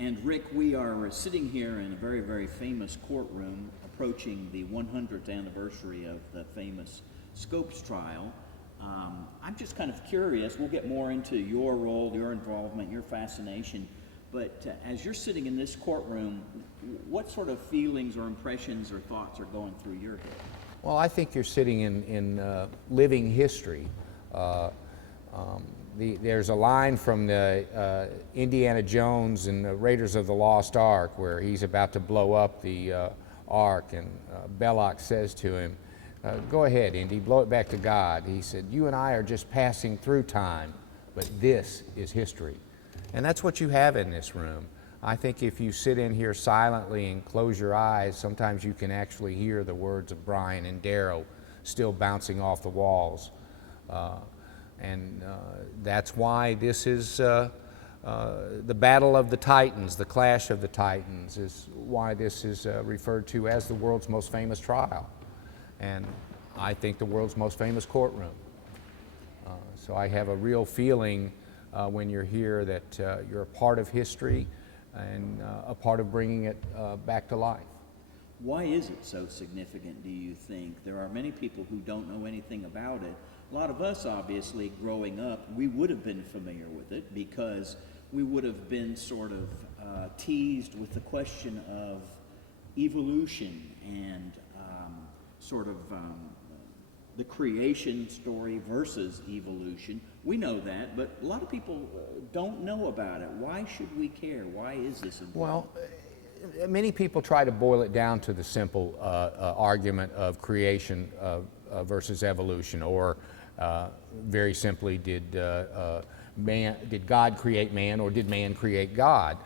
And Rick, we are sitting here in a very, very famous courtroom approaching the 100th anniversary of the famous Scopes trial. I'm just kind of curious, we'll get more into your role, your involvement, your fascination, but as you're sitting in this courtroom, what sort of feelings or impressions or thoughts are going through your head? Well, I think you're sitting in living history. There's a line from the Indiana Jones and the Raiders of the Lost Ark where he's about to blow up the ark, and Belloc says to him, go ahead, Indy, blow it back to God. He said, you and I are just passing through time, but this is history. And that's what you have in this room. I think if you sit in here silently and close your eyes, sometimes you can actually hear the words of Brian and Darrow still bouncing off the walls. That's why this is the Battle of the Titans, the Clash of the Titans, is why this is referred to as the world's most famous trial. And I think the world's most famous courtroom. So I have a real feeling when you're here that you're a part of history and a part of bringing it back to life. Why is it so significant, do you think? There are many people who don't know anything about it. A lot of us, obviously, growing up, we would have been familiar with it because we would have been sort of teased with the question of evolution and the creation story versus evolution. We know that, but a lot of people don't know about it. Why should we care? Why is this important? Well, many people try to boil it down to the simple argument of creation versus evolution, or very simply, did God create man, or did man create God?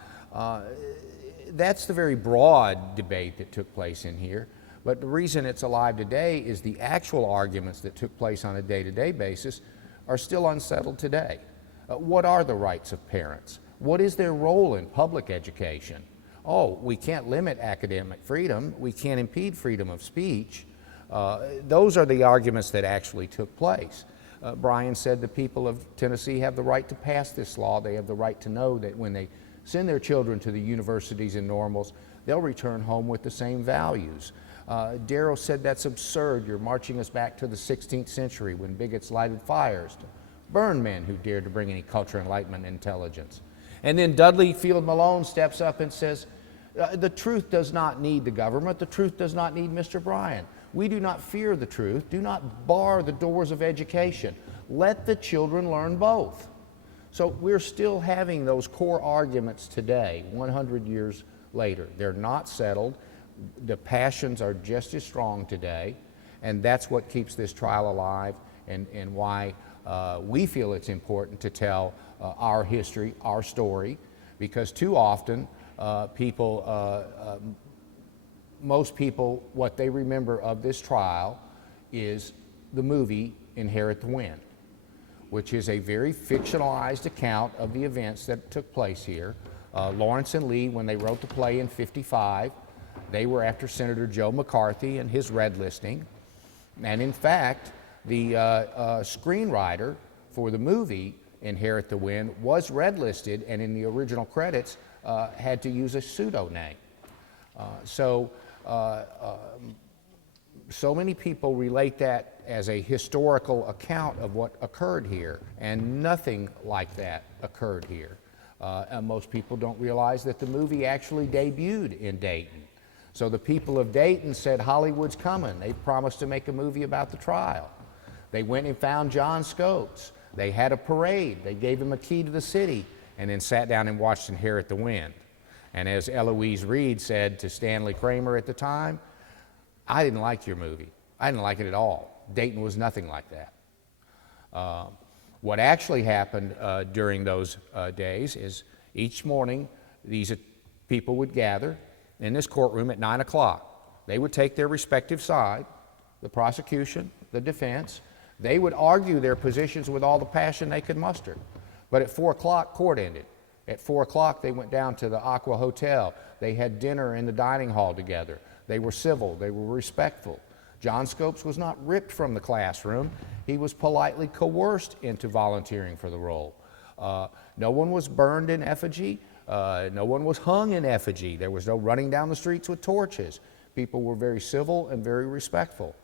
That's the very broad debate that took place in here. But the reason it's alive today is the actual arguments that took place on a day-to-day basis are still unsettled today. What are the rights of parents? What is their role in public education? Oh, we can't limit academic freedom. We can't impede freedom of speech. Those are the arguments that actually took place. Brian said the people of Tennessee have the right to pass this law. They have the right to know that when they send their children to the universities and normals, they'll return home with the same values. Darrow said that's absurd. You're marching us back to the 16th century when bigots lighted fires to burn men who dared to bring any culture, enlightenment, and intelligence. And then Dudley Field Malone steps up and says, the truth does not need the government. The truth does not need Mr. Bryan. We do not fear the truth. Do not bar the doors of education. Let the children learn both. So we're still having those core arguments today, 100 years later. They're not settled. The passions are just as strong today, and that's what keeps this trial alive, and why we feel it's important to tell our history, our story, because too often most people, what they remember of this trial is the movie Inherit the Wind, which is a very fictionalized account of the events that took place here. Lawrence and Lee, when they wrote the play in '55, they were after Senator Joe McCarthy and his red listing. And in fact, the screenwriter for the movie Inherit the Wind was red listed, and in the original credits had to use a pseudonym. So many people relate that as a historical account of what occurred here, and nothing like that occurred here. And most people don't realize that the movie actually debuted in Dayton. So the people of Dayton said, Hollywood's coming. They promised to make a movie about the trial. They went and found John Scopes. They had a parade. They gave him a key to the city, and then sat down and watched Inherit the Wind. And as Eloise Reed said to Stanley Kramer at the time, I didn't like your movie. I didn't like it at all. Dayton was nothing like that. What actually happened during those days is each morning these people would gather in this courtroom at 9 o'clock. They would take their respective side, the prosecution, the defense. They would argue their positions with all the passion they could muster. But at 4 o'clock, court ended. At 4 o'clock, they went down to the Aqua Hotel. They had dinner in the dining hall together. They were civil. They were respectful. John Scopes was not ripped from the classroom. He was politely coerced into volunteering for the role. No one was burned in effigy. No one was hung in effigy. There was no running down the streets with torches. People were very civil and very respectful.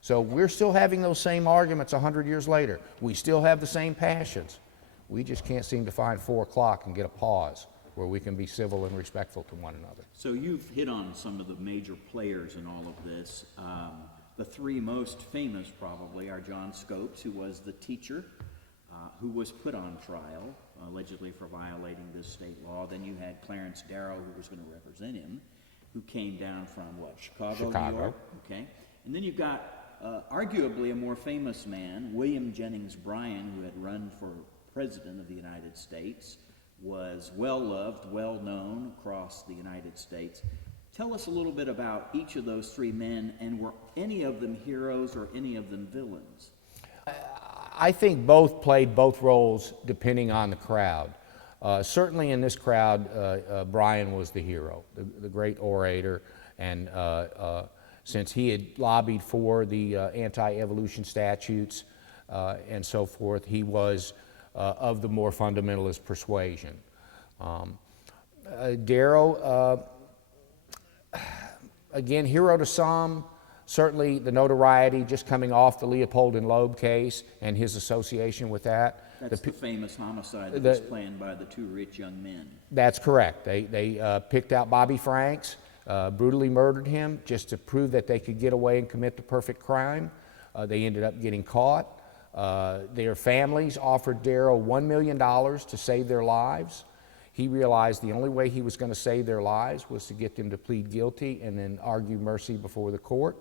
So we're still having those same arguments 100 years later. We still have the same passions. We just can't seem to find 4 o'clock and get a pause where we can be civil and respectful to one another. So you've hit on some of the major players in all of this. The three most famous probably are John Scopes, who was the teacher, who was put on trial, allegedly for violating this state law. Then you had Clarence Darrow, who was going to represent him, who came down from what, Chicago, New York? Okay. And then you've got arguably a more famous man, William Jennings Bryan, who had run for President of the United States, was well-loved, well-known across the United States. Tell us a little bit about each of those three men, and were any of them heroes or any of them villains? I think both played both roles depending on the crowd. Certainly in this crowd, Bryan was the hero, the great orator, and since he had lobbied for the anti-evolution statutes and so forth, he was of the more fundamentalist persuasion. Darrow, again, hero to some, certainly the notoriety just coming off the Leopold and Loeb case and his association with that. That's the famous homicide that was planned by the two rich young men. That's correct. They picked out Bobby Franks, brutally murdered him just to prove that they could get away and commit the perfect crime. They ended up getting caught. Their families offered Darrow $1 million to save their lives. He realized the only way he was going to save their lives was to get them to plead guilty and then argue mercy before the court.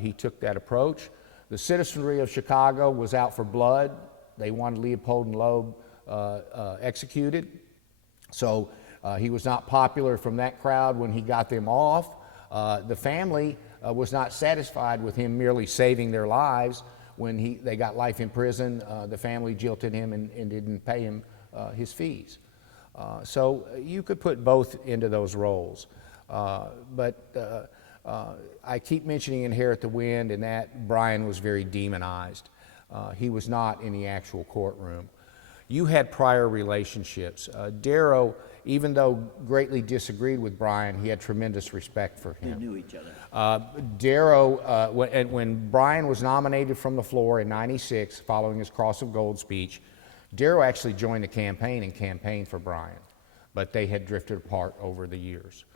He took that approach. The citizenry of Chicago was out for blood. They wanted Leopold and Loeb executed. So he was not popular from that crowd when he got them off. The family was not satisfied with him merely saving their lives. When they got life in prison, the family jilted him and didn't pay him his fees. So you could put both into those roles. But I keep mentioning Inherit the Wind, and that Bryan was very demonized. He was not in the actual courtroom. You had prior relationships. Darrow, even though greatly disagreed with Bryan, he had tremendous respect for him. They knew each other. Darrow, when Bryan was nominated from the floor in '96 following his Cross of Gold speech, Darrow actually joined the campaign and campaigned for Bryan, but they had drifted apart over the years.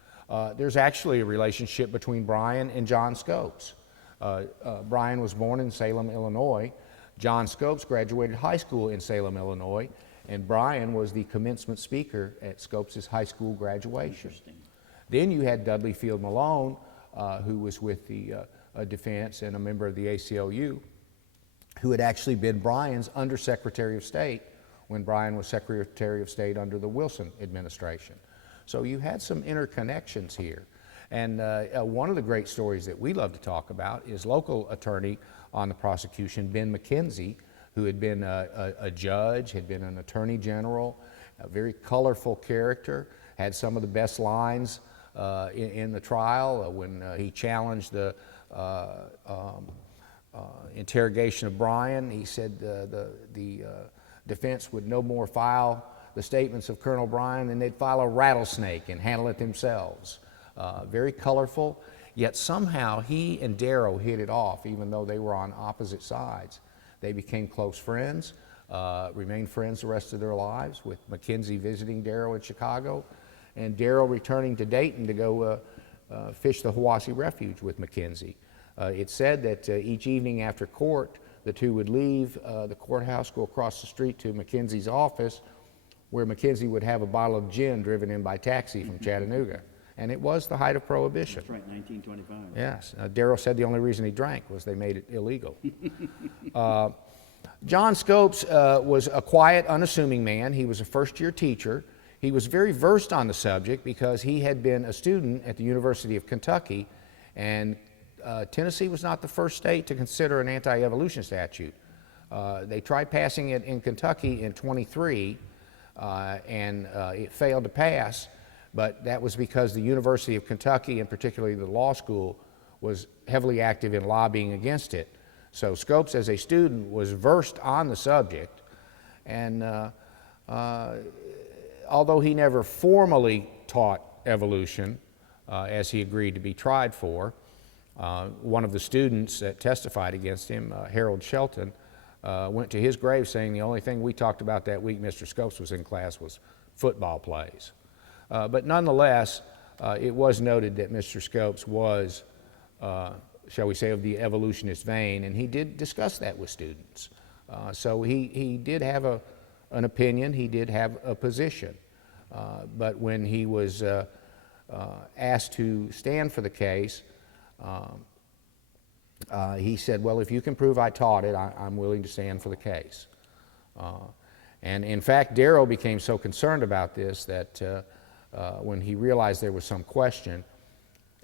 There's actually a relationship between Bryan and John Scopes. Bryan was born in Salem, Illinois. John Scopes graduated high school in Salem, Illinois, and Bryan was the commencement speaker at Scopes' high school graduation. Interesting. Then you had Dudley Field Malone, who was with the defense and a member of the ACLU, who had actually been Bryan's Undersecretary of State when Bryan was Secretary of State under the Wilson administration. So you had some interconnections here. And one of the great stories that we love to talk about is local attorney on the prosecution, Ben McKenzie, who had been a judge, had been an attorney general, a very colorful character, had some of the best lines in the trial when he challenged the interrogation of Bryan. He said the defense would no more file the statements of Colonel Bryan than they'd file a rattlesnake and handle it themselves. Very colorful, yet somehow he and Darrow hit it off, even though they were on opposite sides. They became close friends, remained friends the rest of their lives, with McKenzie visiting Darrow in Chicago, and Darrow returning to Dayton to go fish the Hiwassee Refuge with McKenzie. It's said that each evening after court, the two would leave the courthouse, go across the street to McKenzie's office, where McKenzie would have a bottle of gin driven in by taxi from Chattanooga. And it was the height of Prohibition. That's right, 1925. Yes. Darrow said the only reason he drank was they made it illegal. John Scopes was a quiet, unassuming man. He was a first-year teacher. He was very versed on the subject because he had been a student at the University of Kentucky, and Tennessee was not the first state to consider an anti-evolution statute. They tried passing it in Kentucky in '23, and it failed to pass. But that was because the University of Kentucky, and particularly the law school, was heavily active in lobbying against it. So Scopes, as a student, was versed on the subject, and although he never formally taught evolution, as he agreed to be tried for, one of the students that testified against him, Harold Shelton, went to his grave saying the only thing we talked about that week Mr. Scopes was in class was football plays. But nonetheless, it was noted that Mr. Scopes was, shall we say, of the evolutionist vein, and he did discuss that with students. So he did have an opinion, he did have a position. But when he was asked to stand for the case, he said, well, if you can prove I taught it, I'm willing to stand for the case. And in fact, Darrow became so concerned about this that when he realized there was some question,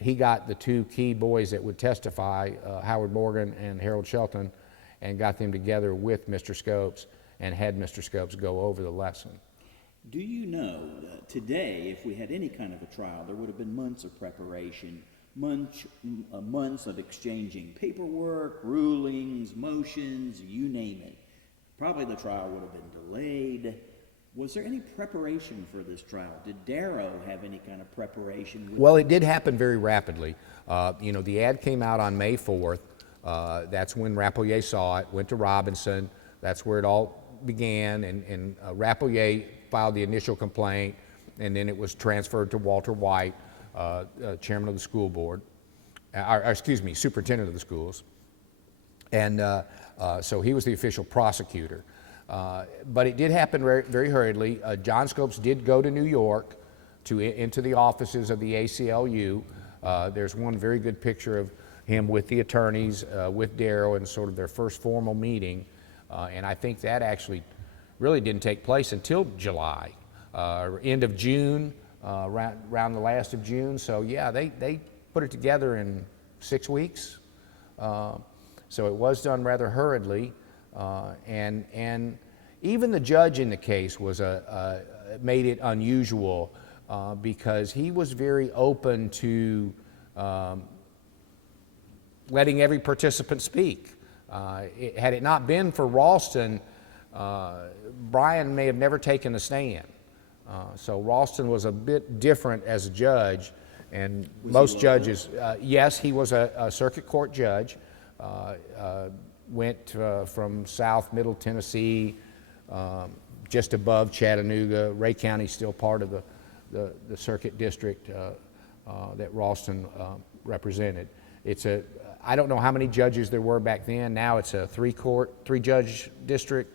he got the two key boys that would testify, Howard Morgan and Harold Shelton, and got them together with Mr. Scopes and had Mr. Scopes go over the lesson. Do you know that today, if we had any kind of a trial, there would have been months of preparation, months of exchanging paperwork, rulings, motions, you name it. Probably the trial would have been delayed. Was there any preparation for this trial? Did Darrow have any kind of preparation? Well, it did happen very rapidly. You know, the ad came out on May 4th. That's when Rappoyer saw it, went to Robinson. That's where it all began, and Rappoyer filed the initial complaint, and then it was transferred to Walter White, chairman of the school board, superintendent of the schools. And so he was the official prosecutor. But it did happen very hurriedly. John Scopes did go to New York into the offices of the ACLU. There's one very good picture of him with the attorneys, with Darrow, and sort of their first formal meeting. And I think that actually really didn't take place until July, end of June, around the last of June. So yeah, they put it together in 6 weeks. So it was done rather hurriedly, and even the judge in the case was made it unusual because he was very open to letting every participant speak. Had it not been for Ralston, Brian may have never taken a stand. So Ralston was a bit different as a judge, and most judges, yes, he was a circuit court judge, went from South Middle Tennessee, just above Chattanooga. Ray County still part of the circuit district that Ralston represented. I don't know how many judges there were back then. Now it's a three judge district.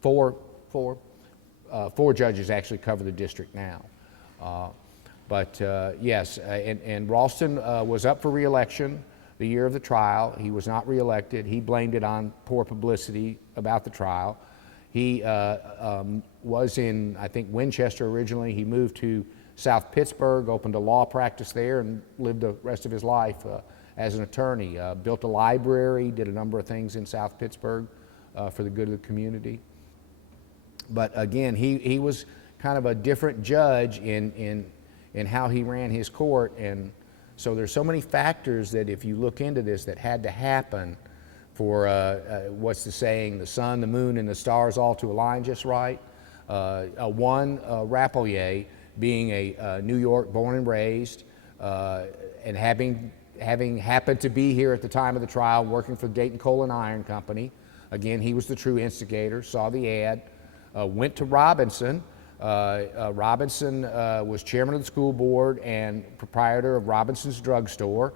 Four judges actually cover the district now. But yes, and Ralston was up for re-election the year of the trial. He was not re-elected. He blamed it on poor publicity about the trial. He was in, I think, Winchester originally. He moved to South Pittsburgh, opened a law practice there, and lived the rest of his life as an attorney. Built a library, did a number of things in South Pittsburgh for the good of the community. But again, he was kind of a different judge in how he ran his court, and so there's so many factors that if you look into this that had to happen for, what's the saying, the sun, the moon, and the stars all to align just right. Rappoyer, being a New York born and raised, and having happened to be here at the time of the trial, working for the Dayton Coal and Iron Company. Again, he was the true instigator, saw the ad, went to Robinson. Robinson was chairman of the school board and proprietor of Robinson's Drugstore,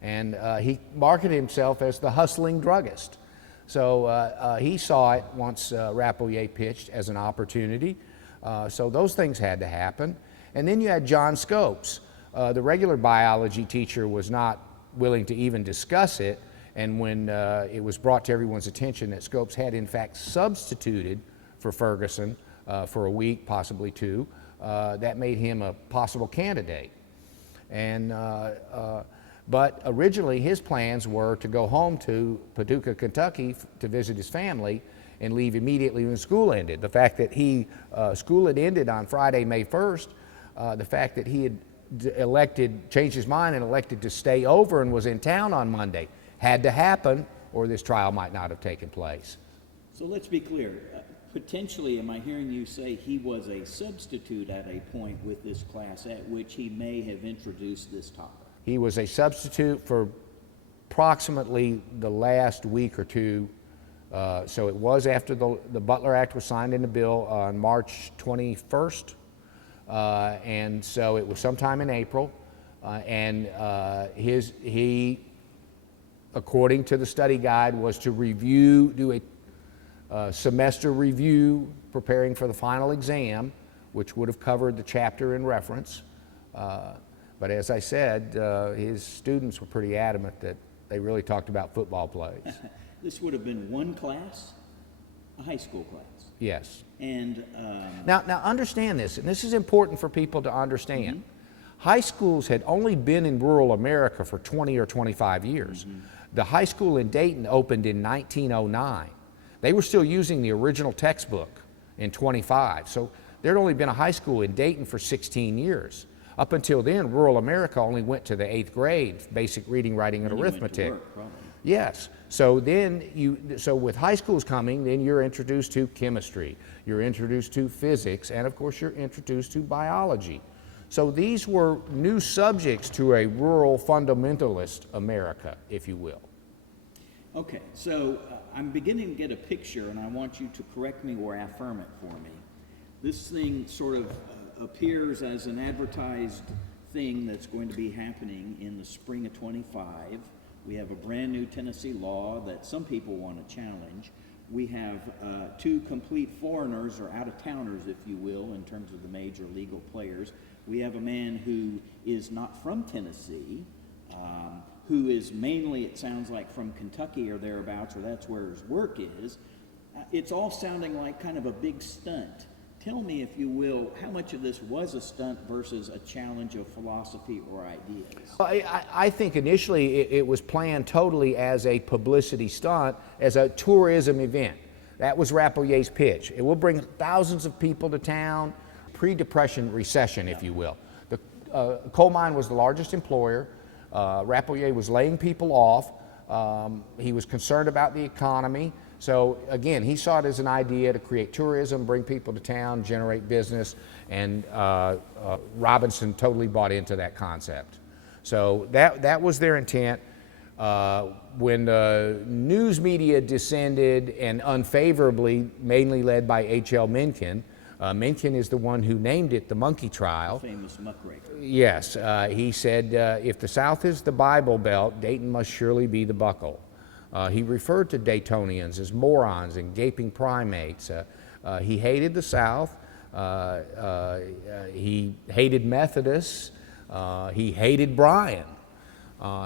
and he marketed himself as the hustling druggist. So he saw it once Rappoyer pitched as an opportunity. So those things had to happen. And then you had John Scopes. The regular biology teacher was not willing to even discuss it, and when it was brought to everyone's attention that Scopes had in fact substituted for Ferguson for a week, possibly two, that made him a possible candidate. And but originally his plans were to go home to Paducah, Kentucky to visit his family and leave immediately when school ended. The fact that school had ended on Friday, May 1st, the fact that he had changed his mind and elected to stay over and was in town on Monday had to happen, or this trial might not have taken place. So let's be clear. potentially, am I hearing you say he was a substitute at a point with this class at which he may have introduced this topic? He was a substitute for approximately the last week or two. So it was after the Butler Act was signed into bill on March 21st. And so it was sometime in April. He, according to the study guide, was to do a semester review preparing for the final exam, which would have covered the chapter in reference. But as I said, his students were pretty adamant that they really talked about football plays. This would have been one class, a high school class. Yes. And Now understand this, and this is important for people to understand. Mm-hmm. High schools had only been in rural America for 20 or 25 years. Mm-hmm. The high school in Dayton opened in 1909. They were still using the original textbook in 25. So there had only been a high school in Dayton for 16 years. Up until then, rural America only went to the 8th grade, basic reading, writing, and arithmetic. Yes. So then so with high schools coming, then you're introduced to chemistry, you're introduced to physics, and of course you're introduced to biology. So these were new subjects to a rural fundamentalist America, if you will. Okay, so I'm beginning to get a picture, and I want you to correct me or affirm it for me. This thing sort of appears as an advertised thing that's going to be happening in the spring of 25. We have a brand new Tennessee law that some people want to challenge. We have two complete foreigners, or out-of-towners, if you will, in terms of the major legal players. We have a man who is not from Tennessee, who is mainly, it sounds like, from Kentucky or thereabouts, or that's where his work is. It's all sounding like kind of a big stunt. Tell me, if you will, how much of this was a stunt versus a challenge of philosophy or ideas? I think initially it was planned totally as a publicity stunt, as a tourism event. That was Rappelier's pitch. It will bring thousands of people to town, pre-depression recession, if you will. The coal mine was the largest employer. Rappelier was laying people off. He was concerned about the economy. So again, he saw it as an idea to create tourism, bring people to town, generate business, and Robinson totally bought into that concept. So that was their intent. When the news media descended, and unfavorably, mainly led by H.L. Mencken, Mencken is the one who named it the monkey trial. Famous muckraker. Yes, he said, if the South is the Bible Belt, Dayton must surely be the buckle. He referred to Daytonians as morons and gaping primates. He hated the South. He hated Methodists. He hated Bryan.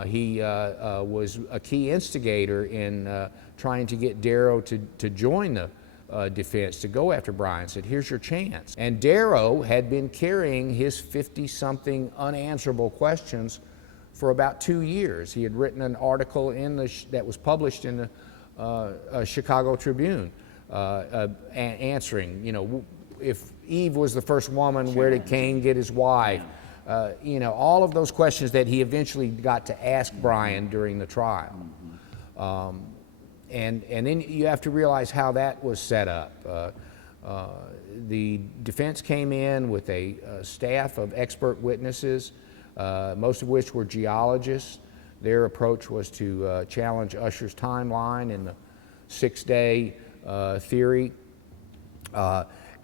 He was a key instigator in trying to get Darrow to join the defense, to go after Bryan. Said, here's your chance. And Darrow had been carrying his 50-something unanswerable questions for about 2 years. He had written an article that was published in the Chicago Tribune, answering, if Eve was the first woman, where did Cain get his wife? All of those questions that he eventually got to ask Bryan during the trial. And then you have to realize how that was set up. The defense came in with a staff of expert witnesses, most of which were geologists. Their approach was to challenge Usher's timeline and the 6-day theory.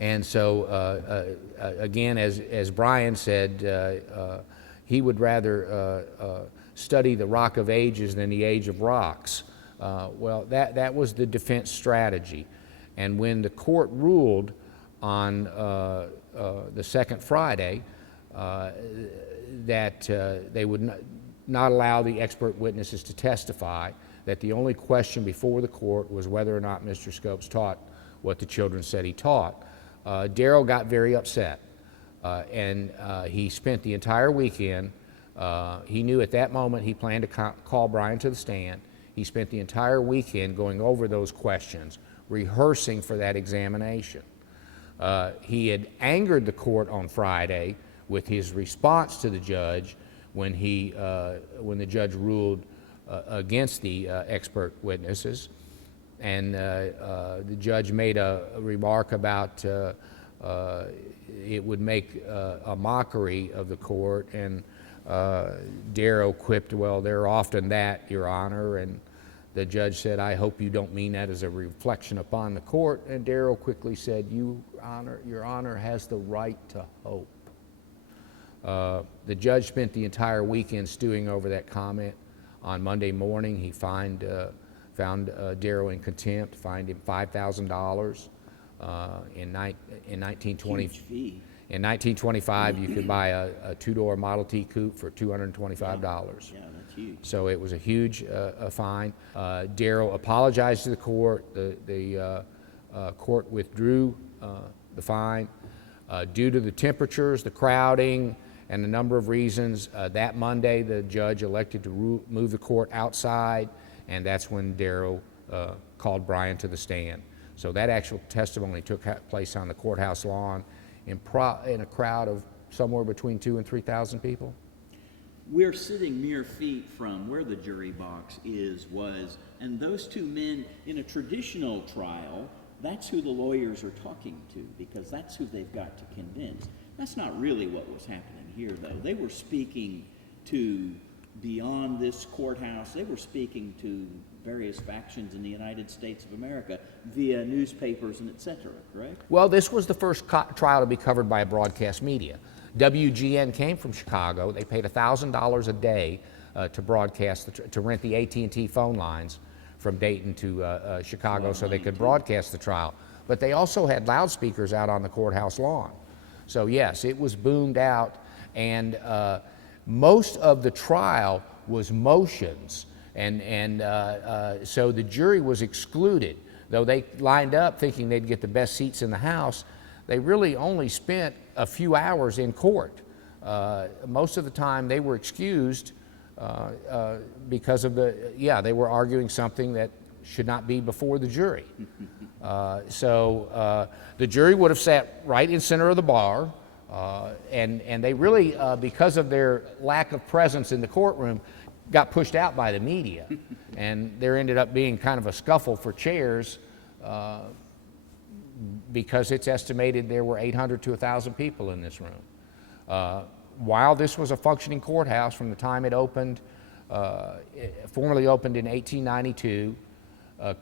And so, again, as Bryan said, he would rather study the Rock of Ages than the Age of Rocks. Well, that was the defense strategy. And when the court ruled on the second Friday that they would not allow the expert witnesses to testify, that the only question before the court was whether or not Mr. Scopes taught what the children said he taught, Darrow got very upset. And he spent the entire weekend, he knew at that moment he planned to call Bryan to the stand. He spent the entire weekend going over those questions, rehearsing for that examination. He had angered the court on Friday with his response to the judge when the judge ruled against the expert witnesses. the judge made a remark about it would make a mockery of the court, and Darrow quipped, "Well, they're often that, Your Honor," and the judge said, "I hope you don't mean that as a reflection upon the court," and Darrow quickly said, Your Honor has the right to hope." The judge spent the entire weekend stewing over that comment. On Monday morning, he found Darrow in contempt, fined him $5,000. In 1920, Huge fee. in 1925, you could buy a two-door Model T coupe for $225. Yeah, that's huge. So it was a huge fine. Darrow apologized to the court. The court withdrew the fine. Due to the temperatures, the crowding, and a number of reasons, that Monday the judge elected to move the court outside, and that's when Darrow called Bryan to the stand. So that actual testimony took place on the courthouse lawn in a crowd of somewhere between 2,000 and 3,000 people. We're sitting mere feet from where the jury box was, and those two men in a traditional trial, that's who the lawyers are talking to, because that's who they've got to convince. That's not really what was happening here, though. They were speaking to beyond this courthouse. They were speaking to various factions in the United States of America via newspapers and et cetera, correct? Well, this was the first trial to be covered by a broadcast media. WGN came from Chicago. They paid $1,000 a day to broadcast, to rent the AT&T phone lines from Dayton to Chicago so they could broadcast the trial. But they also had loudspeakers out on the courthouse lawn. So yes, it was boomed out, and most of the trial was motions, and so the jury was excluded. Though they lined up thinking they'd get the best seats in the house, they really only spent a few hours in court. Most of the time they were excused because of they were arguing something that should not be before the jury. So the jury would have sat right in center of the bar, and they really, because of their lack of presence in the courtroom, got pushed out by the media. And there ended up being kind of a scuffle for chairs because it's estimated there were 800 to 1,000 people in this room. While this was a functioning courthouse from the time it opened, formally opened in 1892,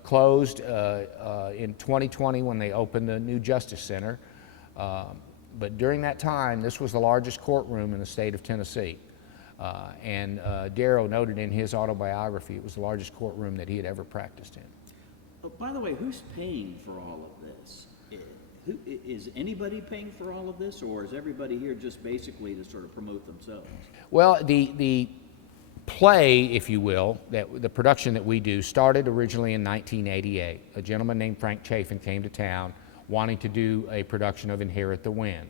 closed in 2020 when they opened the new Justice Center. But during that time, this was the largest courtroom in the state of Tennessee. And Darrow noted in his autobiography it was the largest courtroom that he had ever practiced in. Oh, by the way, who's paying for all of this? Is anybody paying for all of this, or is everybody here just basically to sort of promote themselves? Well, the play, if you will, the production that we do started originally in 1988. A gentleman named Frank Chafin came to town wanting to do a production of Inherit the Wind.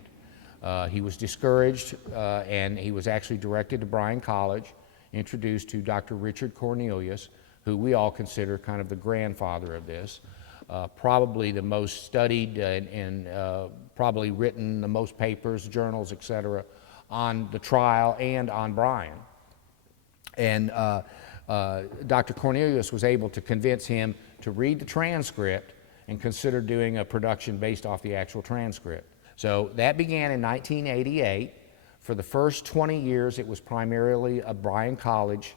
He was discouraged, and he was actually directed to Bryan College, introduced to Dr. Richard Cornelius, who we all consider kind of the grandfather of this, probably the most studied and probably written the most papers, journals, etc., on the trial and on Bryan. And Dr. Cornelius was able to convince him to read the transcript and consider doing a production based off the actual transcript. So that began in 1988. For the first 20 years, it was primarily a Bryan College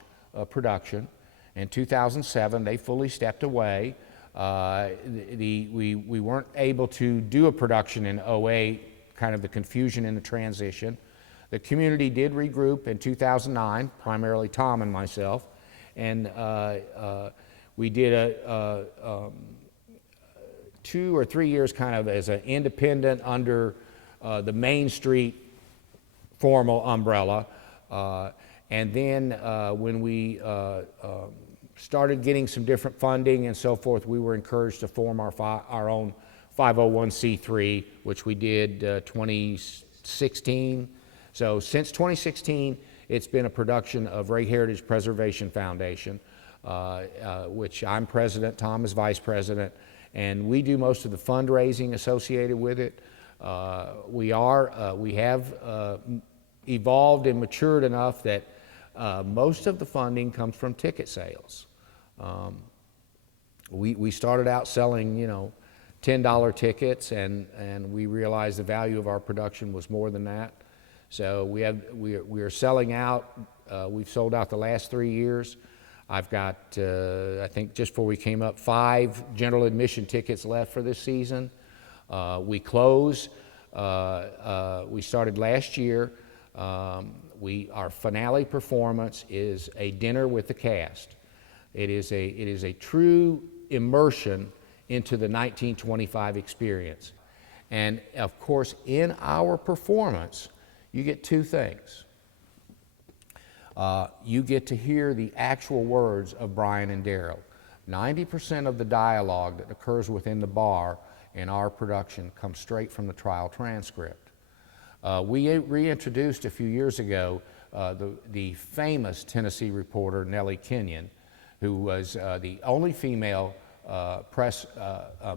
production. In 2007, they fully stepped away. We weren't able to do a production in 2008, kind of the confusion in the transition. The community did regroup in 2009, primarily Tom and myself, and we did 2 or 3 years kind of as an independent under the Main Street formal umbrella. And then when we started getting some different funding and so forth, we were encouraged to form our own 501c3, which we did 2016. So since 2016, it's been a production of Ray Heritage Preservation Foundation, which I'm president, Tom is vice president, and we do most of the fundraising associated with it. We have evolved and matured enough that most of the funding comes from ticket sales. We started out selling, $10 tickets, and we realized the value of our production was more than that. So we are selling out. We've sold out the last 3 years. I've got, I think just before we came up, 5 general admission tickets left for this season. We close. We started last year. Our finale performance is a dinner with the cast. It is a true immersion into the 1925 experience. And of course, in our performance, you get 2 things. You get to hear the actual words of Brian and Darrell. 90% of the dialogue that occurs within the bar in our production comes straight from the trial transcript. We reintroduced a few years ago the famous Tennessee reporter Nellie Kenyon, who was the only female press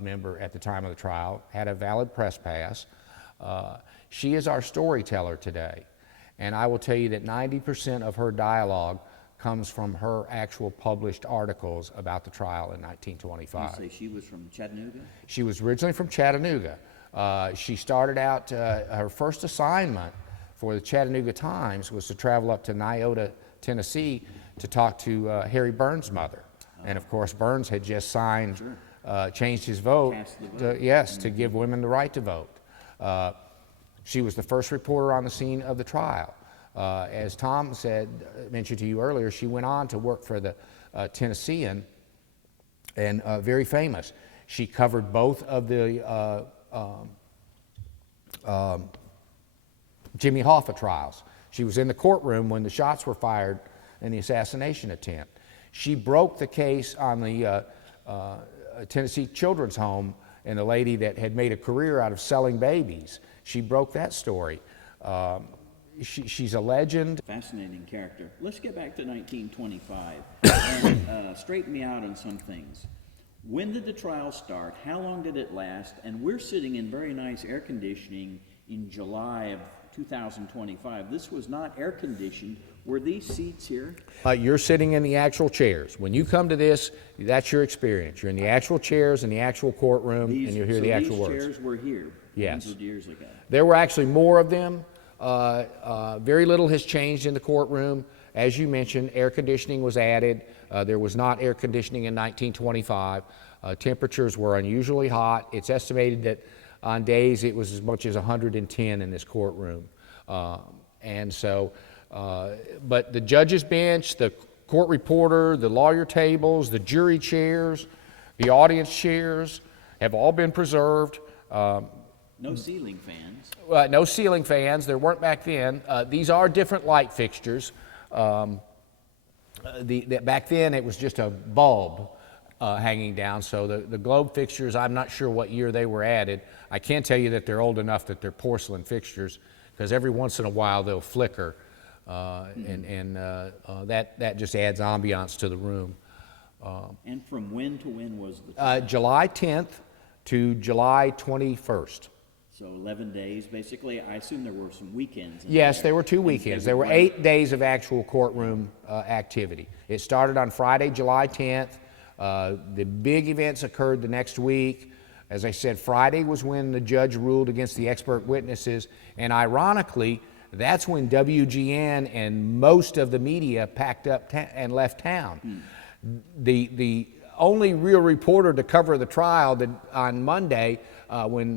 member at the time of the trial, had a valid press pass. She is our storyteller today, and I will tell you that 90% of her dialogue comes from her actual published articles about the trial in 1925. You say she was from Chattanooga? She was originally from Chattanooga. She started out, her first assignment for the Chattanooga Times was to travel up to Nyota, Tennessee to talk to Harry Burns' mother. And of course, Burns had just signed, changed his vote, to give women the right to vote. She was the first reporter on the scene of the trial. As Tom mentioned to you earlier, she went on to work for the Tennessean, and very famous. She covered both of the Jimmy Hoffa trials. She was in the courtroom when the shots were fired in the assassination attempt. She broke the case on the Tennessee Children's Home and the lady that had made a career out of selling babies. She broke that story. She's a legend. Fascinating character. Let's get back to 1925 and straighten me out on some things. When did the trial start? How long did it last? And we're sitting in very nice air conditioning in July of 2025. This was not air conditioned. Were these seats here? You're sitting in the actual chairs. When you come to this, that's your experience. You're in the actual chairs in the actual courtroom, and you hear the actual words. These chairs were here yes. 100 years ago. There were actually more of them. Very little has changed in the courtroom. As you mentioned, air conditioning was added. There was not air conditioning in 1925. Temperatures were unusually hot. It's estimated that on days it was as much as 110 in this courtroom. And so, but the judge's bench, the court reporter, the lawyer tables, the jury chairs, the audience chairs have all been preserved. No ceiling fans. No ceiling fans. There weren't back then. These are different light fixtures. Back then it was just a bulb hanging down. So the globe fixtures, I'm not sure what year they were added. I can tell you that they're old enough that they're porcelain fixtures, because every once in a while they'll flicker, and that just adds ambiance to the room. And from when to when was the trial? July 10th to July 21st. So 11 days, basically. I assume there were some weekends. Yes, there were 2 weekends. There were 8 days of actual courtroom activity. It started on Friday, July 10th. The big events occurred the next week. As I said, Friday was when the judge ruled against the expert witnesses, and ironically, that's when WGN and most of the media packed up and left town. The only real reporter to cover the trial on Monday, when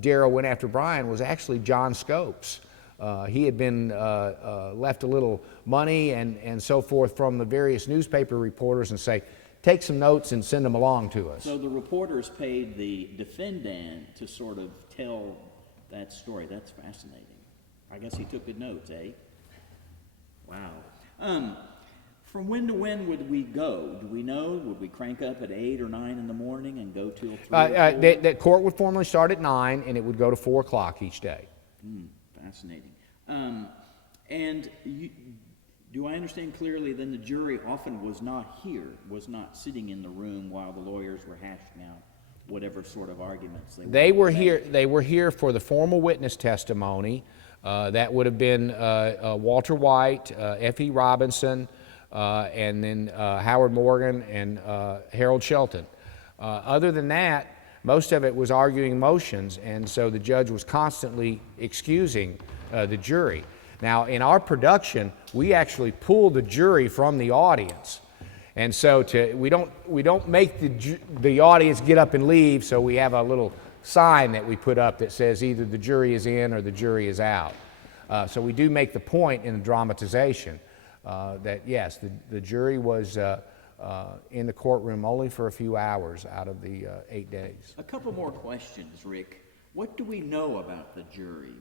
Darrell went after Brian, was actually John Scopes. He had been left a little money and so forth from the various newspaper reporters and say, take some notes and send them along to us. So the reporters paid the defendant to sort of tell that story. That's fascinating. I guess he took good notes, eh? Wow. From when to when would we go? Do we know? Would we crank up at 8 or 9 in the morning and go till 3 or 4? The court would formally start at 9, and it would go to 4 o'clock each day. Fascinating. And do I understand clearly then the jury often was not here, was not sitting in the room while the lawyers were hashing out whatever sort of arguments they were here? They were here for the formal witness testimony. That would have been Walter White, F.E. Robinson, and then Howard Morgan and Harold Shelton. Other than that, most of it was arguing motions, and so the judge was constantly excusing the jury. Now, in our production, we actually pull the jury from the audience, and so we don't make the audience get up and leave. So we have a little sign that we put up that says either the jury is in or the jury is out. So we do make the point in the dramatization that yes, the jury was in the courtroom only for a few hours out of the 8 days. A couple more questions, Rick. What do we know about the jury?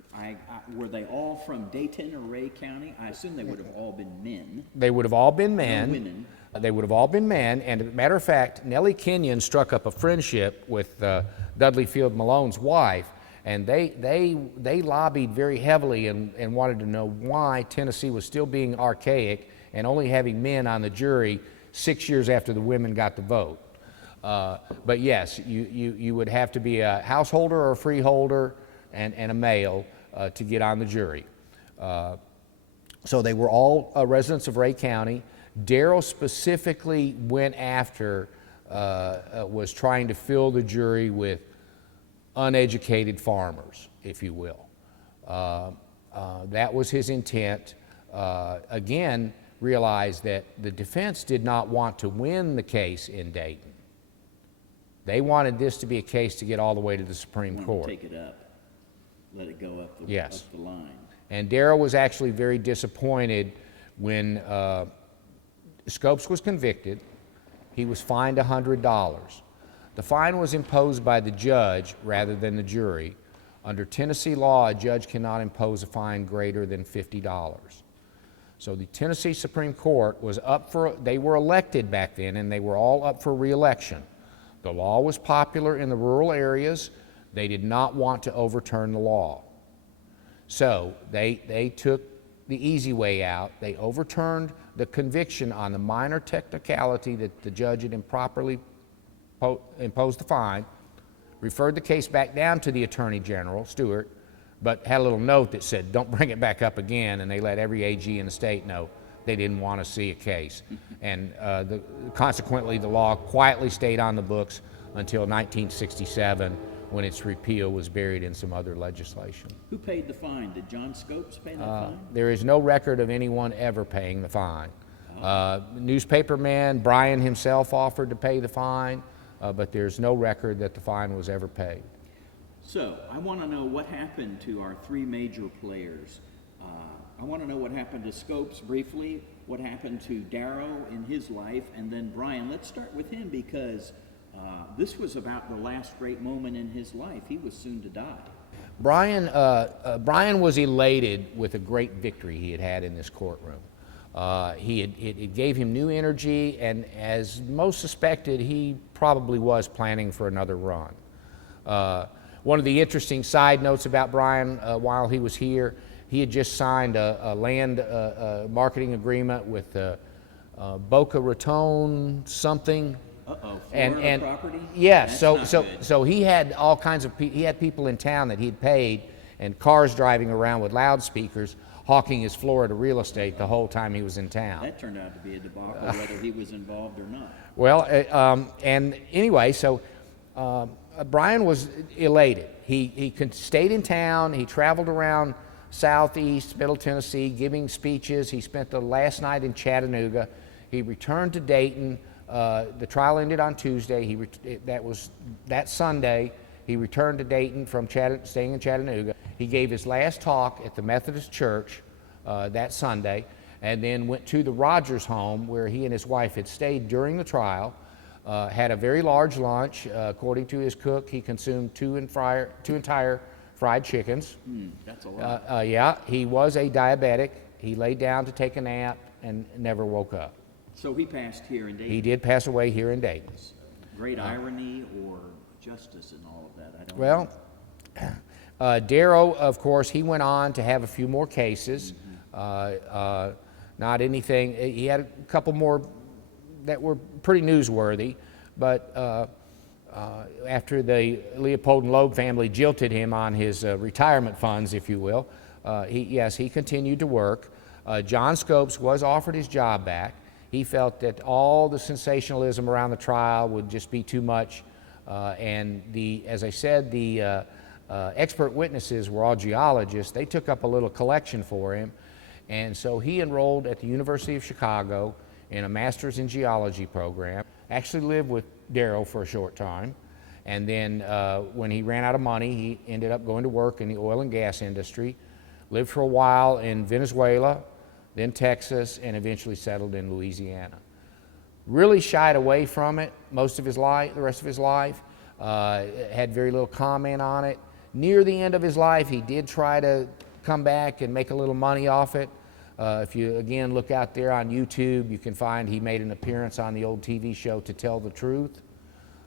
Were they all from Dayton or Ray County? I assume they would have all been men. They would have all been men. No women. They would have all been men. And as a matter of fact, Nellie Kenyon struck up a friendship with Dudley Field Malone's wife, and they lobbied very heavily and wanted to know why Tennessee was still being archaic and only having men on the jury 6 years after the women got the vote. But yes, you would have to be a householder or a freeholder and a male to get on the jury. So they were all residents of Ray County. Darrell specifically went after, was trying to fill the jury with uneducated farmers, if you will. That was his intent. Again, realized that the defense did not want to win the case in Dayton. They wanted this to be a case to get all the way to the Supreme Court. Take it up, let it go up the, yes. up the line. And Darrell was actually very disappointed when Scopes was convicted. He was fined $100. The fine was imposed by the judge rather than the jury. Under Tennessee law, a judge cannot impose a fine greater than $50. So the Tennessee Supreme Court was up for, they were elected back then, and they were all up for re-election. The law was popular in the rural areas. They did not want to overturn the law. So they took the easy way out. They overturned the conviction on the minor technicality that the judge had improperly imposed the fine, referred the case back down to the Attorney General, Stewart, but had a little note that said, don't bring it back up again, and they let every AG in the state know they didn't want to see a case. And consequently, the law quietly stayed on the books until 1967, when its repeal was buried in some other legislation. Who paid the fine? Did John Scopes pay that fine? There is no record of anyone ever paying the fine. Newspaperman Brian himself offered to pay the fine, but there's no record that the fine was ever paid. So, I want to know what happened to our three major players. I want to know what happened to Scopes briefly, what happened to Darrow in his life, and then Brian. Let's start with him because this was about the last great moment in his life. He was soon to die. Brian was elated with a great victory he had had in this courtroom. It gave him new energy, and as most suspected, he probably was planning for another run. One of the interesting side notes about Brian while he was here, he had just signed a land marketing agreement with Boca Raton something. Uh-oh, Florida property? Yes, That's so he had all kinds of he had people in town that he'd paid, and cars driving around with loudspeakers hawking his Florida real estate the whole time he was in town. That turned out to be a debacle, whether he was involved or not. Well, and anyway, so Brian was elated. He stayed in town. He traveled around southeast, middle Tennessee, giving speeches. He spent the last night in Chattanooga. He returned to Dayton. The trial ended on Tuesday. That Sunday. He returned to Dayton from staying in Chattanooga. He gave his last talk at the Methodist Church that Sunday, and then went to the Rogers home where he and his wife had stayed during the trial. Had a very large lunch. According to his cook, he consumed two entire fried chickens. That's a lot. Yeah, he was a diabetic. He laid down to take a nap and never woke up. So he passed here in Dayton. He did pass away here in Dayton. Great irony or justice in all of that, I don't know. Well, Darrow, of course, he went on to have a few more cases. Not anything, he had a couple more that were pretty newsworthy, but after the Leopold and Loeb family jilted him on his retirement funds, if you will, he continued to work. John Scopes was offered his job back. He felt that all the sensationalism around the trial would just be too much, and as I said, the expert witnesses were all geologists. They took up a little collection for him, and so he enrolled at the University of Chicago in a master's in geology program. Actually lived with Darrell for a short time, and then when he ran out of money, he ended up going to work in the oil and gas industry, lived for a while in Venezuela, then Texas, and eventually settled in Louisiana. Really shied away from it most of his life, the rest of his life, had very little comment on it. Near the end of his life, he did try to come back and make a little money off it. If you, again, look out there on YouTube, you can find he made an appearance on the old TV show To Tell the Truth.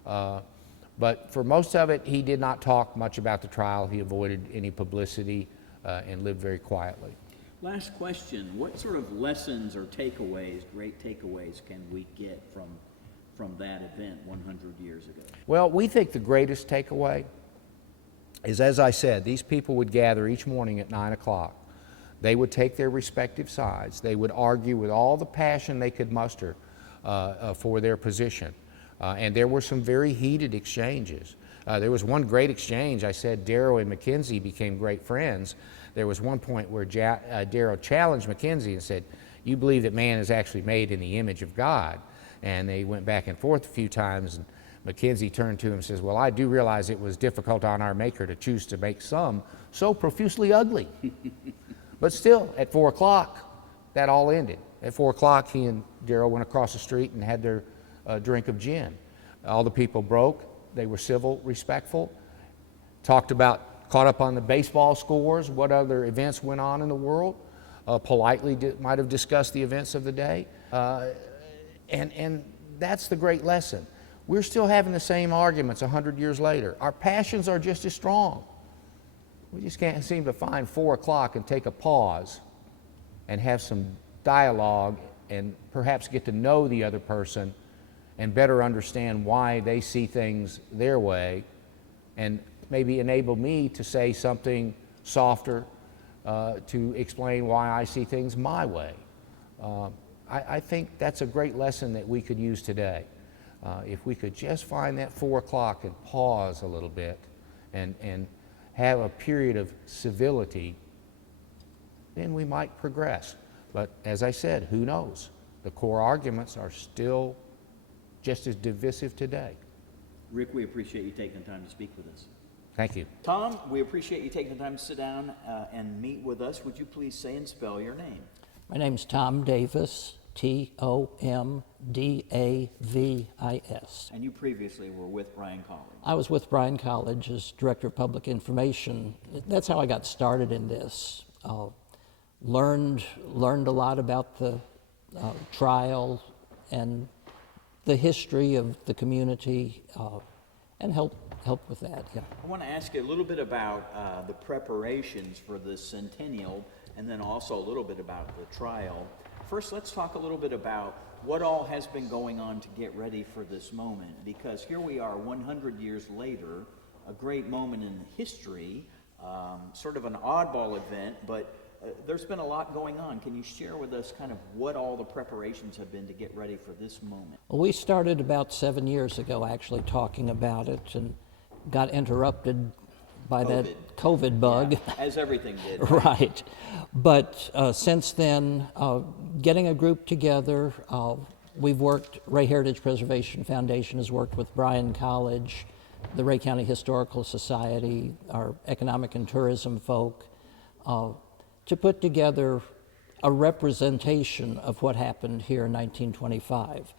But for most of it, he did not talk much about the trial. He avoided any publicity and lived very quietly. Last question, what sort of lessons or takeaways, great takeaways, can we get from that event 100 years ago? Well, we think the greatest takeaway is, as I said, these people would gather each morning at 9 o'clock. They would take their respective sides. They would argue with all the passion they could muster for their position. And there were some very heated exchanges. There was one great exchange. I said Darrell and Mackenzie became great friends. There was one point where Darrell challenged Mackenzie and said, "You believe that man is actually made in the image of God?" And they went back and forth a few times, and Mackenzie turned to him and says, "Well, I do realize it was difficult on our Maker to choose to make some so profusely ugly." But still, at 4 o'clock, that all ended. At 4 o'clock, he and Darrell went across the street and had their drink of gin. All the people broke. They were civil, respectful, caught up on the baseball scores, what other events went on in the world, politely might have discussed the events of the day. And that's the great lesson. We're still having the same arguments 100 years later. Our passions are just as strong. We just can't seem to find 4 o'clock and take a pause and have some dialogue and perhaps get to know the other person and better understand why they see things their way, and maybe enable me to say something softer to explain why I see things my way. I think that's a great lesson that we could use today. If we could just find that 4 o'clock and pause a little bit and have a period of civility, then we might progress. But as I said, who knows? The core arguments are still just as divisive today. Rick, we appreciate you taking the time to speak with us. Thank you. Tom, we appreciate you taking the time to sit down and meet with us. Would you please say and spell your name? My name's Tom Davis, Tomdavis. And you previously were with Bryan College. I was with Bryan College as Director of Public Information. That's how I got started in this. Learned a lot about the trial and the history of the community, and help with that. Yeah. I want to ask you a little bit about the preparations for the centennial, and then also a little bit about the trial. First, let's talk a little bit about what all has been going on to get ready for this moment, because here we are 100 years later, a great moment in history, sort of an oddball event, but there's been a lot going on. Can you share with us kind of what all the preparations have been to get ready for this moment? Well, we started about 7 years ago actually talking about it, and got interrupted by that COVID bug. Yeah, as everything did. Right. But since then, getting a group together, we've worked, Ray Heritage Preservation Foundation has worked with Bryan College, the Ray County Historical Society, our economic and tourism folk, to put together a representation of what happened here in 1925.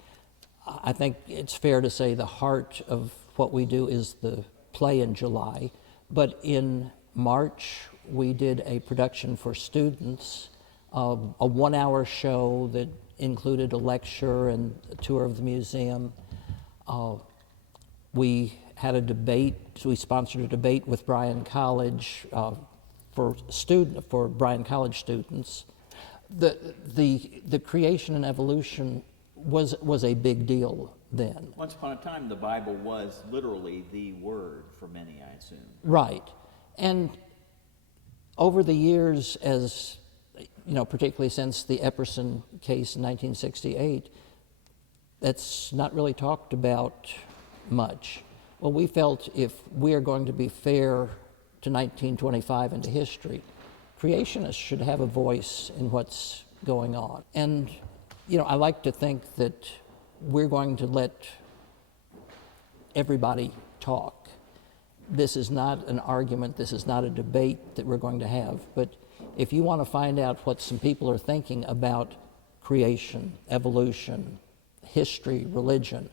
I think it's fair to say the heart of what we do is the play in July, but in March we did a production for students, a 1-hour show that included a lecture and a tour of the museum. We had a debate, so we sponsored a debate with Bryan College for Bryan College students. The creation and evolution was a big deal then. Once upon a time, the Bible was literally the word for many, I assume. Right. And over the years, as particularly since the Epperson case in 1968, that's not really talked about much. Well, we felt if we are going to be fair to 1925 and to history, creationists should have a voice in what's going on. And, I like to think that we're going to let everybody talk. This is not an argument, this is not a debate that we're going to have, but if you want to find out what some people are thinking about creation, evolution, history, religion,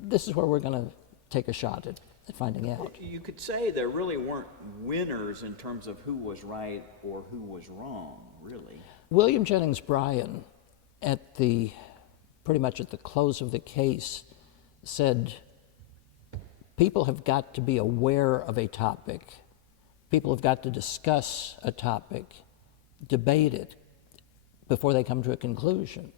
this is where we're going to take a shot at finding out. You could say there really weren't winners in terms of who was right or who was wrong, really. William Jennings Bryan, pretty much at the close of the case, said people have got to be aware of a topic. People have got to discuss a topic, debate it, before they come to a conclusion.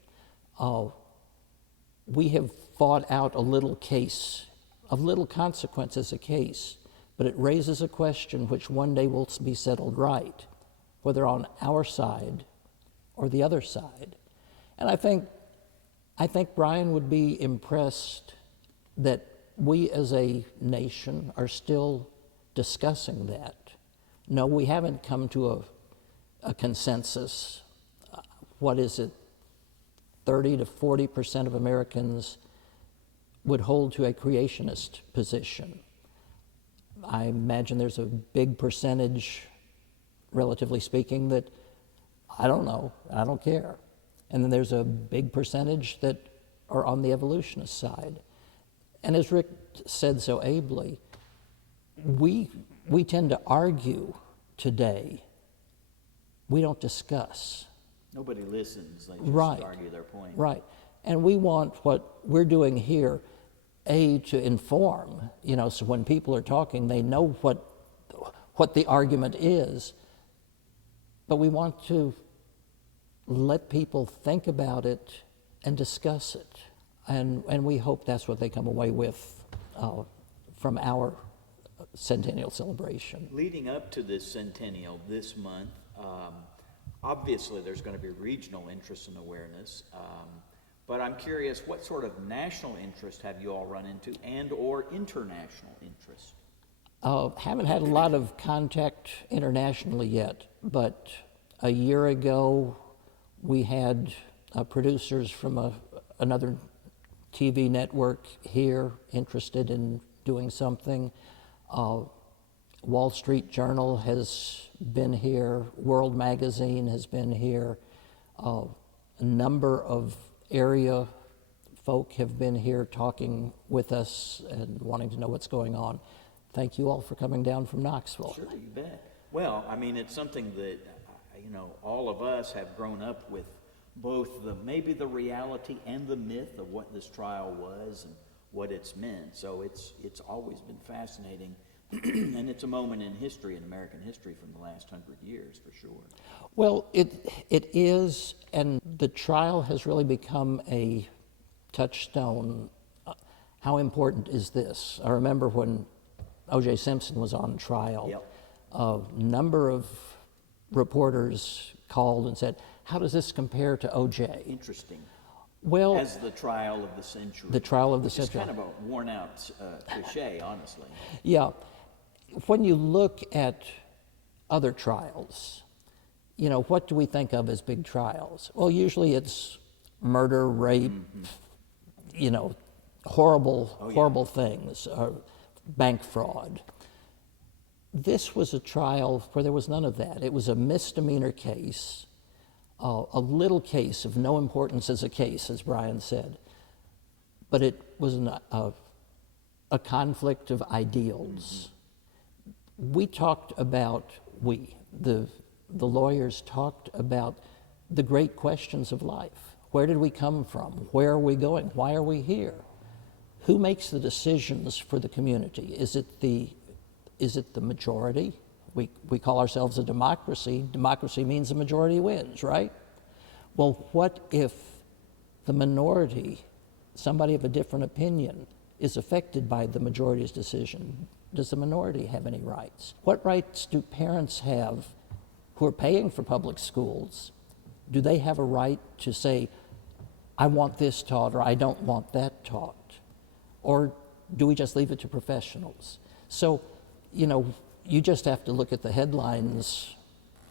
We have fought out a little case, of little consequence as a case, but it raises a question which one day will be settled right, whether on our side or the other side. And I think Brian would be impressed that we as a nation are still discussing that. No, we haven't come to a consensus. What is it? 30 to 40% of Americans would hold to a creationist position. I imagine there's a big percentage, relatively speaking, that I don't know, I don't care. And then there's a big percentage that are on the evolutionist side. And as Rick said so ably, we tend to argue today. We don't discuss. Nobody listens, they Right. just argue their point. Right. And we want what we're doing here, to inform, so when people are talking, they know what the argument is. But we want to let people think about it and discuss it. And we hope that's what they come away with from our centennial celebration. Leading up to this centennial this month, obviously there's going to be regional interest and awareness, but I'm curious, what sort of national interest have you all run into and or international interest? Haven't had a lot of contact internationally yet, but a year ago we had producers from another TV network here interested in doing something. Wall Street Journal has been here, World Magazine has been here, a number of area folk have been here talking with us and wanting to know what's going on. Thank you all for coming down from Knoxville. Sure, you bet. Well, I mean, it's something that, all of us have grown up with, both maybe the reality and the myth of what this trial was and what it's meant. So it's always been fascinating. And it's a moment in history, in American history, from the last 100 years, for sure. Well, it is, and the trial has really become a touchstone. How important is this? I remember when O.J. Simpson was on trial, Yep. a number of reporters called and said, how does this compare to O.J.? Interesting. Well, As the trial of the century. the trial of the Which is century. kind of a worn-out cliche, honestly. Yeah. When you look at other trials, what do we think of as big trials? Well, usually it's murder, rape, horrible things, bank fraud. This was a trial where there was none of that. It was a misdemeanor case, a little case of no importance as a case, as Brian said, but it was a conflict of ideals. We talked about, the lawyers talked about the great questions of life. Where did we come from? Where are we going? Why are we here? Who makes the decisions for the community? Is it the majority? We call ourselves a democracy. Democracy means the majority wins, right? Well, what if the minority, somebody of a different opinion, is affected by the majority's decision? Does the minority have any rights? What rights do parents have who are paying for public schools, do they have a right to say, I want this taught or I don't want that taught? Or do we just leave it to professionals? So, you know, you just have to look at the headlines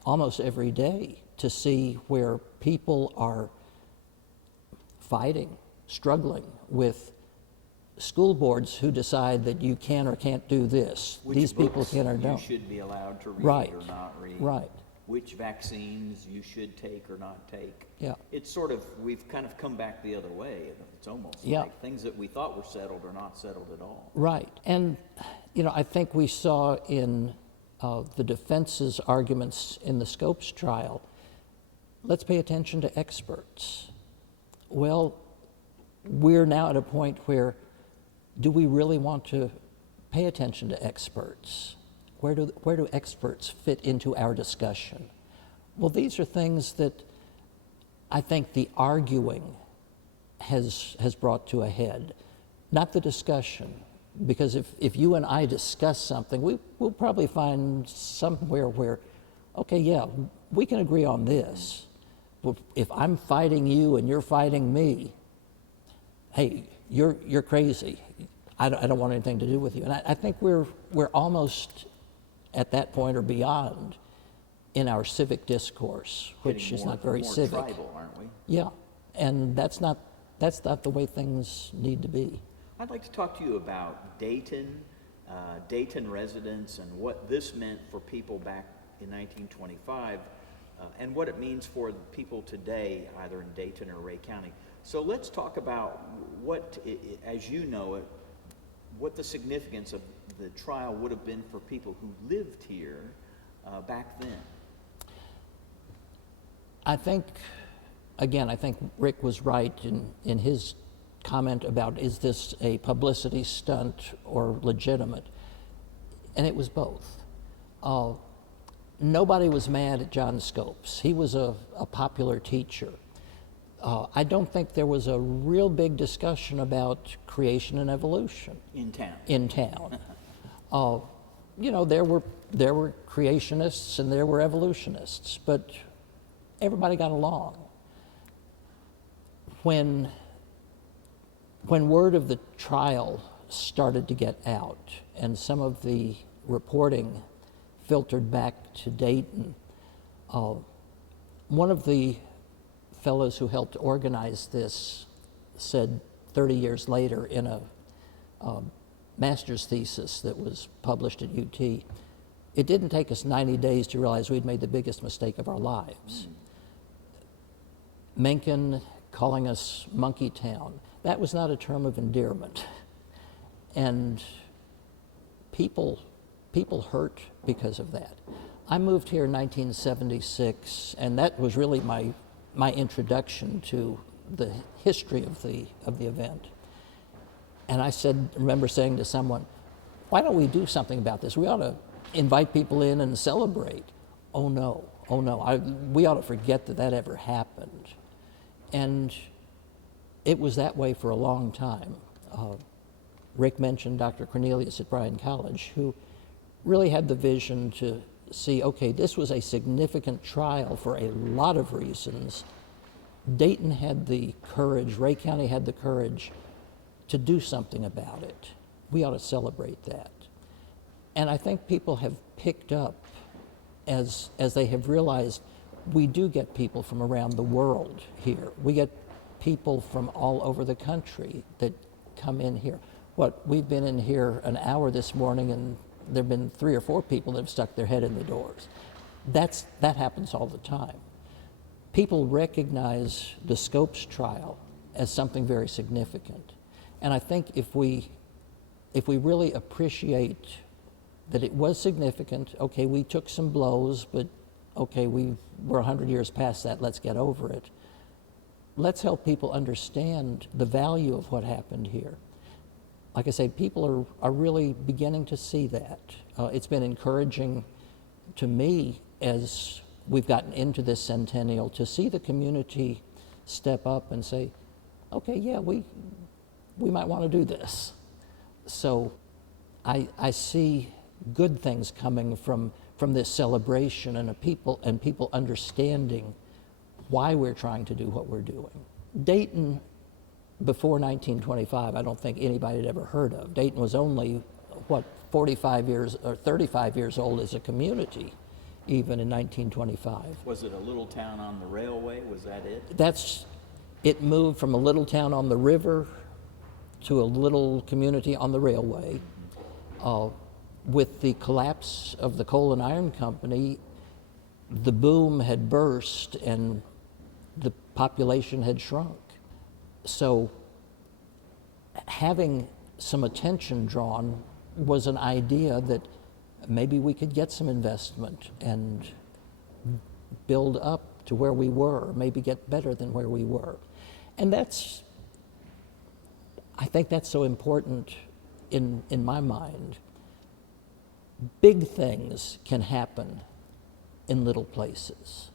almost every day to see where people are fighting, struggling with school boards who decide that you can or can't do this. Which These people books can or you don't. should be allowed to read Right. or not read. Right. Which vaccines you should take or not take. Yeah. It's sort of, we've kind of come back the other way. It's almost Yeah. like things that we thought were settled are not settled at all. Right. And, you know, I think we saw in the defense's arguments in the Scopes trial, let's pay attention to experts. Well, we're now at a point where, do we really want to pay attention to experts? Where do experts fit into our discussion? Well, these are things that I think the arguing has brought to a head, not the discussion. Because if you and I discuss something, we'll probably find somewhere where, okay, yeah, we can agree on this. Well, if I'm fighting you and you're fighting me, hey, you're crazy. I don't want anything to do with you. And I think we're almost at that point or beyond in our civic discourse, which Getting is more- not very more civic. tribal, aren't we? Yeah, and that's not the way things need to be. I'd like to talk to you about Dayton, Dayton residents, and what this meant for people back in 1925, and what it means for the people today, either in Dayton or Ray County. So let's talk about what, as you know it, what the significance of the trial would have been for people who lived here back then. I think Rick was right in his comment about, is this a publicity stunt or legitimate? And it was both. Nobody was mad at John Scopes. He was a popular teacher. I don't think there was a real big discussion about creation and evolution In town. in town. You know, there were creationists and there were evolutionists, but everybody got along. When word of the trial started to get out and some of the reporting filtered back to Dayton, one of the fellows who helped organize this said 30 years later in a master's thesis that was published at UT, it didn't take us 90 days to realize we'd made the biggest mistake of our lives. Mencken calling us Monkey Town, that was not a term of endearment. And people hurt because of that. I moved here in 1976, and that was really my introduction to the history of the event. And I remember saying to someone, why don't we do something about this? We ought to invite people in and celebrate. Oh no, we ought to forget that ever happened. And it was that way for a long time. Rick mentioned Dr. Cornelius at Bryan College, who really had the vision to see, okay, this was a significant trial for a lot of reasons. Dayton had the courage, Ray County had the courage to do something about it. We ought to celebrate that. And I think people have picked up as they have realized we do get people from around the world here. We get people from all over the country that come in here. We've been in here an hour this morning and there have been 3 or 4 people that have stuck their head in the doors. That happens all the time. People recognize the Scopes trial as something very significant. And I think if we really appreciate that it was significant, okay, we took some blows, but okay, we're 100 years past that, let's get over it. Let's help people understand the value of what happened here. Like I say, people are really beginning to see that. It's been encouraging to me as we've gotten into this centennial to see the community step up and say, okay, yeah, we might want to do this. So I see good things coming from from this celebration and people understanding why we're trying to do what we're doing. Dayton, before 1925, I don't think anybody had ever heard of. Dayton was only, 45 years or 35 years old as a community, even in 1925. Was it a little town on the railway? Was that it? It moved from a little town on the river to a little community on the railway. With the collapse of the coal and iron company, the boom had burst and the population had shrunk. So having some attention drawn was an idea that maybe we could get some investment and build up to where we were, maybe get better than where we were. And I think that's so important in my mind. Big things can happen in little places.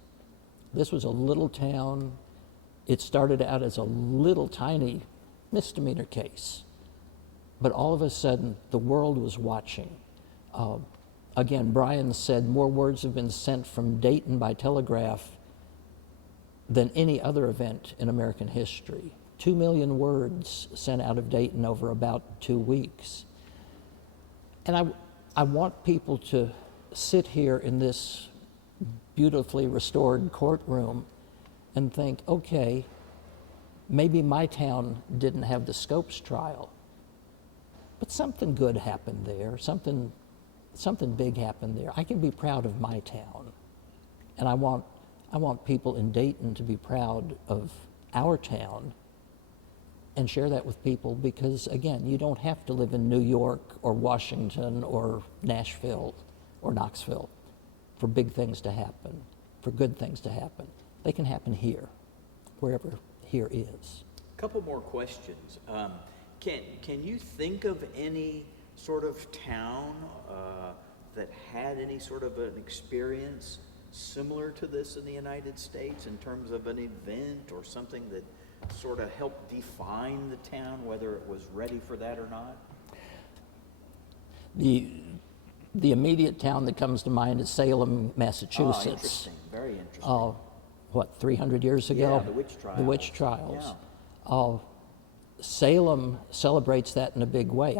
This was a little town. It started out as a little tiny misdemeanor case. But all of a sudden, the world was watching. Again, Brian said more words have been sent from Dayton by telegraph than any other event in American history. 2 million words sent out of Dayton over about 2 weeks. And I want people to sit here in this beautifully restored courtroom and think, okay, maybe my town didn't have the Scopes trial, but something good happened there, something big happened there. I can be proud of my town. And I want people in Dayton to be proud of our town and share that with people, because again, you don't have to live in New York or Washington or Nashville or Knoxville for big things to happen, for good things to happen. They can happen here, wherever here is. A couple more questions. Can you think of any sort of town that had any sort of an experience similar to this in the United States in terms of an event or something that sort of helped define the town, whether it was ready for that or not? The immediate town that comes to mind is Salem, Massachusetts. Oh, interesting. Very interesting. 300 years ago? Yeah, the witch trials. The witch trials. Yeah. Salem celebrates that in a big way.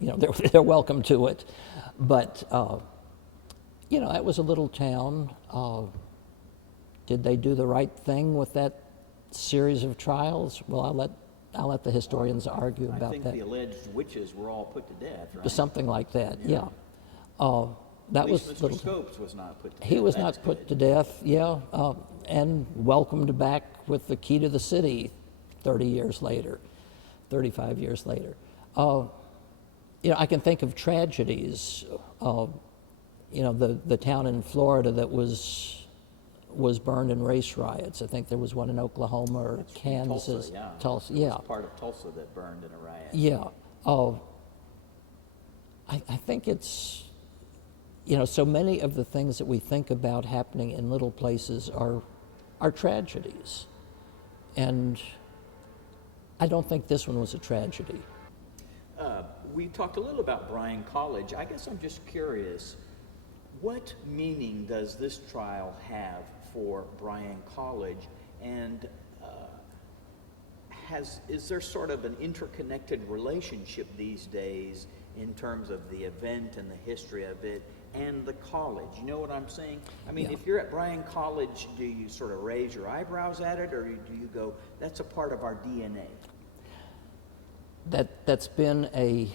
They're welcome to it. But, that was a little town. Did they do the right thing with that series of trials? Well, I'll let the historians argue about that. I think the alleged witches were all put to death, right? Something like that, yeah. At least Mr. Scopes was not put to death. He was That's not put good. to death, yeah, and welcomed back with the key to the city 30 years later, 35 years later. I can think of tragedies. The town in Florida that was burned in race riots. I think there was one in Oklahoma or Kansas. Tulsa, yeah. Tulsa, It yeah. was part of Tulsa that burned in a riot. Yeah. I think it's, so many of the things that we think about happening in little places are tragedies. And I don't think this one was a tragedy. We talked a little about Bryan College. I guess I'm just curious, what meaning does this trial have for Bryan College? And is there sort of an interconnected relationship these days in terms of the event and the history of it and the college? You know what I'm saying? I mean, Yeah. if you're at Bryan College, do you sort of raise your eyebrows at it, or do you go, that's a part of our DNA? That's been a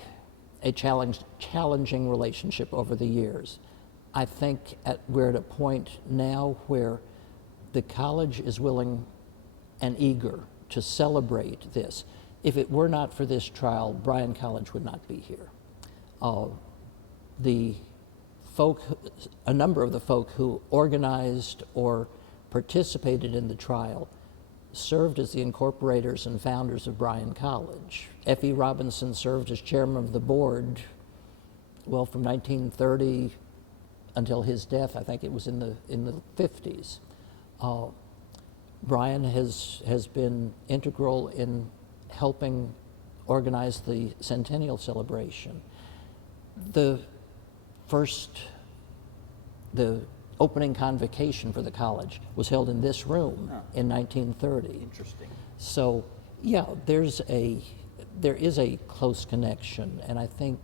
challenging relationship over the years. I think we're at a point now where the college is willing and eager to celebrate this. If it were not for this trial, Bryan College would not be here. A number of the folk who organized or participated in the trial served as the incorporators and founders of Bryan College. F.E. Robinson served as chairman of the board, from 1930 until his death. I think it was in the 50s. Bryan has been integral in helping organize the centennial celebration. The first the opening convocation for the college was held in this room in 1930. Interesting. So, yeah, there is a close connection, and I think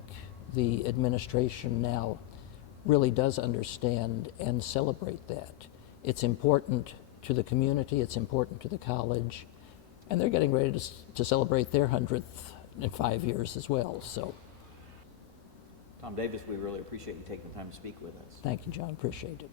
the administration now really does understand and celebrate that. It's important to the community, it's important to the college, and they're getting ready to celebrate their 100th in 5 years as well. So, Tom Davis, we really appreciate you taking the time to speak with us. thank you, John. Appreciate it.